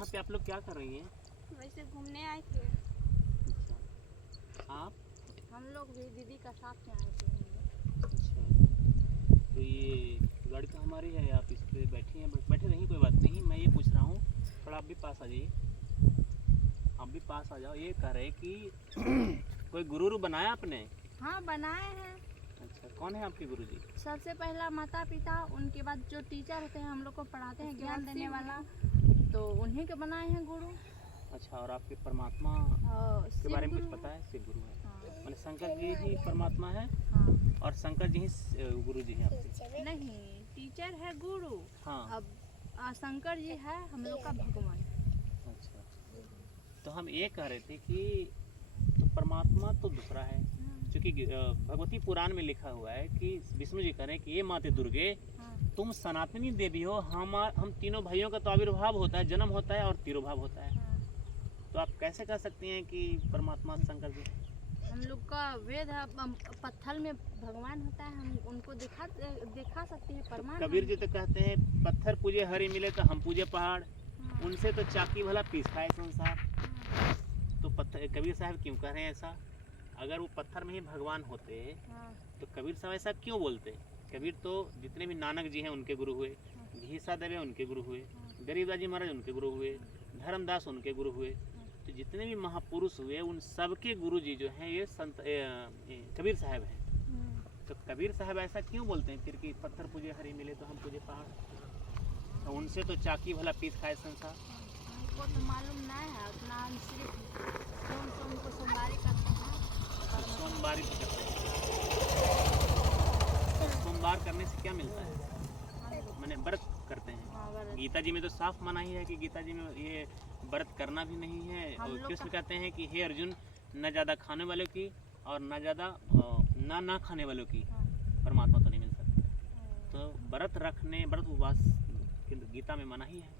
यहाँ पे आप लोग क्या कर रही हैं? वैसे घूमने आए थे। अच्छा, आप? हम लोग भी दीदी का साथ में आए थे। अच्छा, तो ये गाड़ी तो हमारी है, आप इस पे बैठी हैं, बस बैठे रहिए, कोई बात नहीं। मैं ये पूछ रहा हूँ, थोड़ा आप भी पास आ जाइए, आप भी पास आ जाओ। ये कह रहे कि कोई गुरु बनाया आपने? हाँ, बनाए हैं। अच्छा, कौन है आपके गुरुजी? सबसे पहला माता पिता, उनके बाद जो टीचर होते हैं हम लोग को पढ़ाते हैं, ज्ञान देने वाला, तो उन्हीं के बनाए हैं गुरु। अच्छा, और आपके परमात्मा के शिव बारे में कुछ गुरु। पता है? शिव गुरु है, हाँ, मैंने शंकर जी ही परमात्मा है हाँ। और शंकर जी ही गुरु जी हैं आपके? नहीं, टीचर है गुरु। हाँ। अब शंकर जी है हम लोग का भगवान। अच्छा, तो हम ये कह रहे थे कि तो परमात्मा तो दूसरा है, क्योंकि भगवती पुराण में लिखा हुआ है कि विष्णु जी कह रहे हैं कि ये माते दुर्गे, तुम सनातनी देवी हो, हम तीनों भाइयों का तो आविर्भाव होता है, जन्म होता है और तिरोभाव होता है। तो आप कैसे कह सकते हैं कि परमात्मा शंकर जी? हम लोग का वेद है, पत्थर में भगवान होता है, हम उनको दिखा सकते हैं प्रमाण। कबीर जी तो कहते हैं पत्थर पूजे हरि मिले तो हम पूजे पहाड़, उनसे तो चाकी भला पीस खाए संसार। तो पत्थर कबीर साहब क्यों कह रहे हैं ऐसा? अगर वो पत्थर में ही भगवान होते तो कबीर साहब ऐसा क्यों बोलते? कबीर तो जितने भी नानक जी हैं उनके गुरु हुए, घीसा देवे उनके गुरु हुए, गरीबदास जी महाराज उनके गुरु हुए, धर्मदास उनके गुरु हुए। तो जितने भी महापुरुष हुए उन सबके गुरु जी जो हैं ये संत कबीर साहब हैं। तो कबीर साहब ऐसा क्यों बोलते हैं फिर कि पत्थर पूजे हरि मिले तो हम पूजे पहाड़, तो उनसे तो चाकी भला पीस खाए संसार? हमको तो मालूम नहीं है, उतना हम सिर्फ सोम को सोमवारी करते हैं। सोमवारी तो करते हैं, सोमवार करने से क्या मिलता है? मैंने व्रत करते हैं। गीता जी में तो साफ मना ही है कि गीता जी में ये व्रत करना भी नहीं है। और कृष्ण कहते हैं कि हे अर्जुन, न ज़्यादा खाने वालों की और न ज़्यादा ना खाने वालों की परमात्मा तो नहीं मिल सकता। तो व्रत रखने, व्रत उपवास गीता में मना ही है।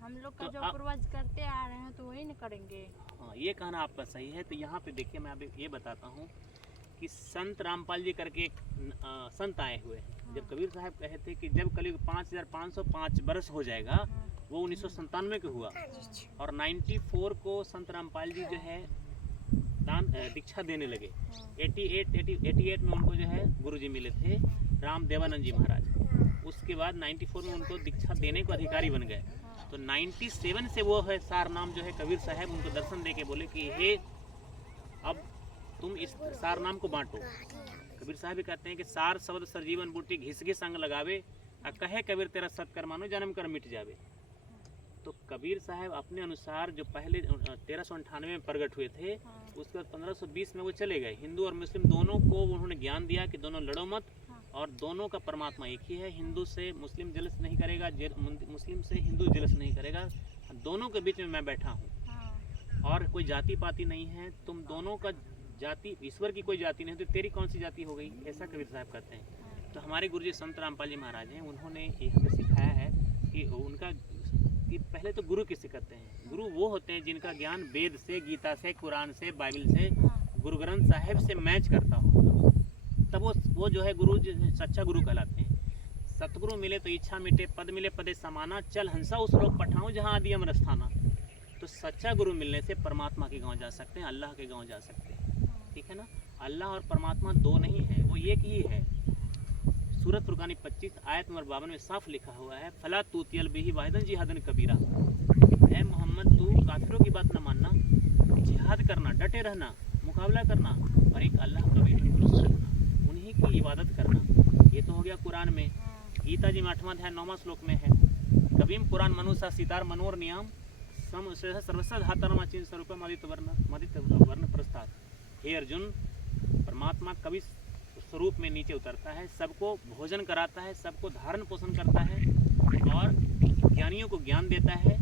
हम लोग का तो जो पूर्वज करते आ रहे हैं तो वही न करेंगे। हाँ, ये कहना आपका सही है। तो यहाँ पे देखिए, मैं अभी ये बताता हूँ कि संत रामपाल जी करके एक संत आए हुए हैं। जब कबीर साहब कहे थे कि जब कलयुग 5505 वर्ष हो जाएगा, वो 1997 के हुआ, और 94 को संत रामपाल जी जो है दान दीक्षा देने लगे। 88 में उनको जो है गुरु जी मिले थे, राम देवानंद जी महाराज। उसके बाद 94 में उनको दीक्षा देने को अधिकारी बन गए। तो 97 से वो है सार नाम जो है कबीर साहब उनको दर्शन दे के बोले कि हे, अब तुम इस सार नाम को बांटो। कबीर साहब भी कहते हैं कि सार शब्द सरजीवन बूटी घिसगे संग लगावे, कहे कबीर तेरा सत्कर मानो जन्म कर मिट जावे। तो कबीर साहब अपने अनुसार जो पहले 1398 में प्रकट हुए थे, उसके बाद 1520 में वो चले गए। हिंदू और मुस्लिम दोनों को उन्होंने ज्ञान दिया कि दोनों लड़ो मत, और दोनों का परमात्मा एक ही है। हिंदू से मुस्लिम जलस नहीं करेगा, मुस्लिम से हिंदू जलस नहीं करेगा। दोनों के बीच में मैं बैठा हूँ, और कोई जाति पाति नहीं है। तुम दोनों का जाति, ईश्वर की कोई जाति नहीं, तो तेरी कौन सी जाति हो गई, ऐसा कबीर साहब कहते हैं। तो हमारे गुरुजी संत रामपाल जी महाराज हैं, उन्होंने ये हमें सिखाया है कि उनका कि पहले तो गुरु किसे कहते हैं? गुरु वो होते हैं जिनका ज्ञान वेद से, गीता से, कुरान से, बाइबल से, गुरु ग्रंथ साहिब से मैच करता हो, तब वो जो है गुरु सच्चा गुरु कहलाते हैं। सतगुरु मिले तो इच्छा मिटे, पद मिले पदे समाना, चल हंसा उस लोक पठाऊं जहाँ आदि अमर स्थाना। तो सच्चा गुरु मिलने से परमात्मा के गांव जा सकते हैं, अल्लाह के गांव जा सकते हैं। ठीक है ना? अल्लाह और परमात्मा दो नहीं है, वो एक ही है। सूरत फुरकानी 25 आयत नंबर 52 में साफ लिखा हुआ है, फला तूतियल बिही वाहिदन जिहादन कबीरा। ऐ मोहम्मद, तू काफिरों की बात न मानना, जिहाद करना, डटे रहना, मुकाबला करना, और एक अल्लाह कबीर में भरोसा रखना, उन्हीं की इबादत करना। ये तो हो गया कुरान में। गीता जी में 8वां अध्याय 9वां श्लोक में है, कबीम पुराण मनुषा सीतार मनोर नियम सर्वस्व धातरमा चिन्ह स्वरूपम आदित्य वर्ण प्रस्ताव। हे अर्जुन, परमात्मा कभी स्वरूप में नीचे उतरता है, सबको भोजन कराता है, सबको धारण पोषण करता है, और ज्ञानियों को ज्ञान देता है,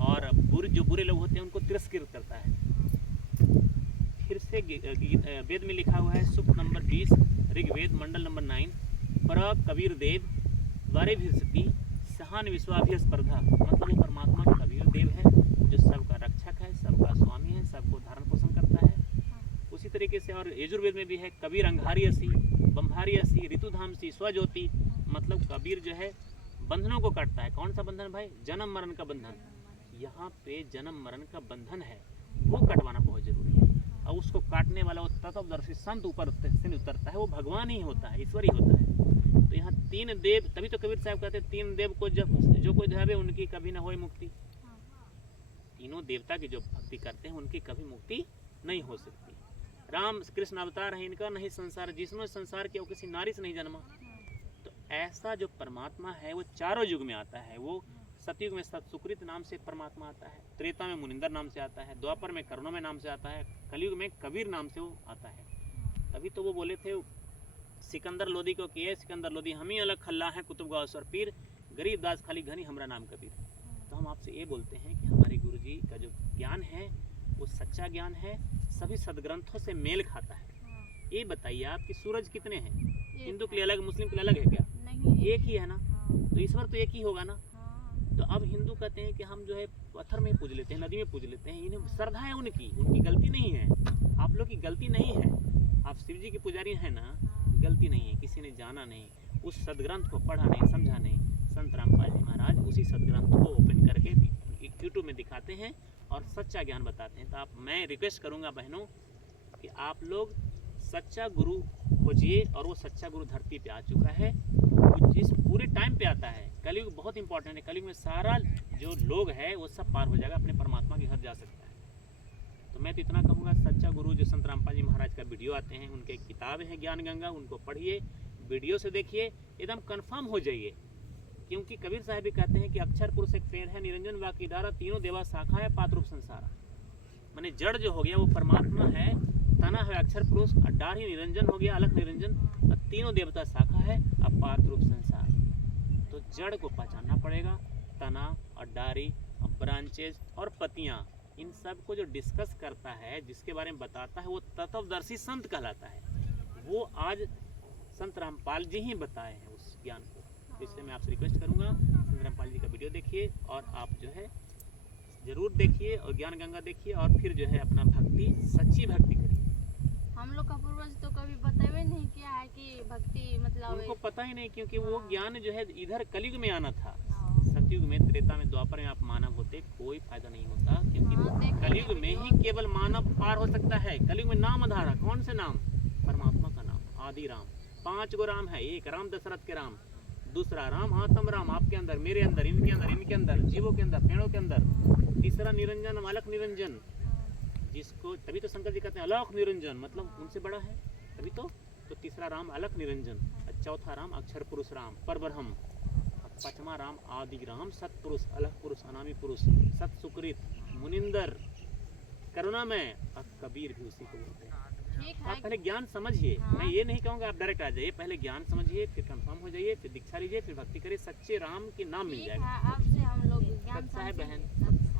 और जो बुरे लोग होते हैं उनको तिरस्कृत करता है। फिर से वेद में लिखा हुआ है, सूक्त नंबर 20 ऋग्वेद मंडल नंबर 9, पर कबीर देव द्वारे भीषति सहान विश्वाभ्य स्पर्धा। मतलब वो परमात्मा कबीर देव है जो सबका रक्षक है, सबका स्वामी है, सबको धारण पोषण करता है। उसी तरीके से और यजुर्वेद में भी है, कबीर अंगारियसी बंभारियसी ऋतुधामसी स्वज्योति। मतलब कबीर जो है बंधनों को काटता है। कौन सा बंधन भाई? जन्म मरण का बंधन। यहाँ पे जन्म मरण का बंधन है, वो कटवाना बहुत जरूरी है। और उसको काटने वाला वो तत्वदर्शी संत ऊपर से उतरता है, वो भगवान ही होता है, ईश्वर ही होता है। तो यहाँ तीन देव, तभी तो कबीर साहब कहते हैं तीन देव को जब जो कोई ध्यावे उनकी कभी ना होए मुक्ति। तीनों देवता की जो भक्ति करते हैं उनकी कभी मुक्ति नहीं हो सकती। राम कृष्ण अवतार है इनका, नहीं संसार, जिसने संसार किया वो किसी नारी से नहीं जन्मा। तो ऐसा जो परमात्मा है वो चारों युग में आता है। वो सतयुग में सुकृत नाम से परमात्मा आता है, त्रेता में मुनिंदर नाम से आता है, द्वापर में करुणा नाम से आता है, कलयुग में कबीर नाम से वो आता है। तभी तो वो बोले थे सिकंदर लोदी को किए सिकंदर लोदी, हम ही अलग खल्ला है कुतुब गौसर पीर, गरीब दास खाली घनी हमरा नाम कबीर। तो हम आपसे ये बोलते हैं कि हमारे गुरु जी का जो ज्ञान है वो सच्चा ज्ञान है, सभी सदग्रंथों से मेल खाता है। ये बताइए आप कि सूरज कितने हैं? हिंदू के लिए अलग, मुस्लिम के लिए अलग है क्या? नहीं, एक ही है ना। तो ईश्वर तो एक ही होगा ना। तो अब हिंदू कहते हैं कि हम जो है पत्थर में पूज लेते हैं, नदी में पूज लेते हैं, इन्हें श्रद्धा है उनकी गलती नहीं है। आप लोग की गलती नहीं है, आप शिव जी की पुजारी हैं ना, गलती नहीं है। किसी ने जाना नहीं, उस सदग्रंथ को पढ़ा नहीं, समझा नहीं। संत रामपाल जी महाराज उसी सदग्रंथ को ओपन करके यूट्यूब में दिखाते हैं और सच्चा ज्ञान बताते हैं। तो आप, मैं रिक्वेस्ट करूंगा बहनों कि आप लोग सच्चा गुरु खोजिए, और वो सच्चा गुरु धरती पे आ चुका है, वो जिस पूरे टाइम पे आता है। कलयुग बहुत इंपॉर्टेंट है, कलयुग में सारा जो लोग है वो सब पार हो जाएगा, अपने परमात्मा के घर जा सकता है। तो मैं तो इतना कहूँगा, सच्चा गुरु जो संत रामपाल जी महाराज का वीडियो आते हैं, उनके किताब है ज्ञान गंगा, उनको पढ़िए, वीडियो से देखिए, एकदम कन्फर्म हो जाइए। क्योंकि कबीर साहब भी कहते हैं कि अक्षर पुरुष एक पेड़ है, निरंजन वाकी धारा, तीनों देवा शाखा है, पात रूप संसारा। माने जड़ जो हो गया वो परमात्मा है, तना है अक्षर पुरुष, और डार ही निरंजन हो गया, अलख निरंजन, और तीनों देवता शाखा है, और पात रूप संसार। तो जड़ को पहचानना पड़ेगा, तना और डारी और ब्रांचेज और पत्तियां, इन सब को जो डिस्कस करता है, जिसके बारे में बताता है, वो तत्वदर्शी संत कहलाता है। वो आज संत रामपाल जी ही बताए हैं उस ज्ञान को। इसलिए मैं आपसे रिक्वेस्ट करूंगा, संत रामपाल जी का वीडियो देखिए, और आप जो है जरूर देखिए, और ज्ञान गंगा देखिए, और फिर जो है अपना भक्ति, सच्ची भक्ति करिए। हम लोग का पूर्वज तो कभी बतावे नहीं किया है कि भक्ति मतलब उनको पता ही नहीं, क्योंकि वो हाँ। ज्ञान जो है इधर कलयुग में आना था। हाँ। सतयुग में, त्रेता में, द्वापर में आप मानव होते कोई फायदा नहीं होता, हाँ, क्योंकि देखिए कलयुग में वीडियो। ही केवल मानव पार हो सकता है। कलयुग में नाम आधार है, कौन से नाम? परमात्मा का नाम, आदि राम। 5 गो राम है, एक राम दशरथ के राम, दूसरा राम आत्म राम, आपके अंदर, मेरे अंदर, इनके अंदर, इनके अंदर, जीवों के अंदर, पेड़ों के अंदर। तीसरा निरंजन, अलख निरंजन, जिसको तभी तो शंकर जी कहते हैं अलख निरंजन, मतलब उनसे बड़ा है, तभी तो तीसरा राम अलख निरंजन, और चौथा राम अक्षर पुरुष राम परब्रह्म, और पांचवा राम आदि राम सतपुरुष, अलख पुरुष, अनामी पुरुष, सत सुकृत, मुनिंदर, करुणामय, और कबीर भी उसी को बोलते हैं। ठीक आप है। पहले ज्ञान समझिए। हाँ। मैं ये नहीं कहूँगा आप डायरेक्ट आ जाइए, पहले ज्ञान समझिए, फिर कंफर्म हो जाइए, फिर दीक्षा लीजिए, फिर भक्ति करिए, सच्चे राम के नाम मिल ठीक जाएगा। है, आपसे हम लोग ज्ञान सच्चा है बहन। समझेंगे।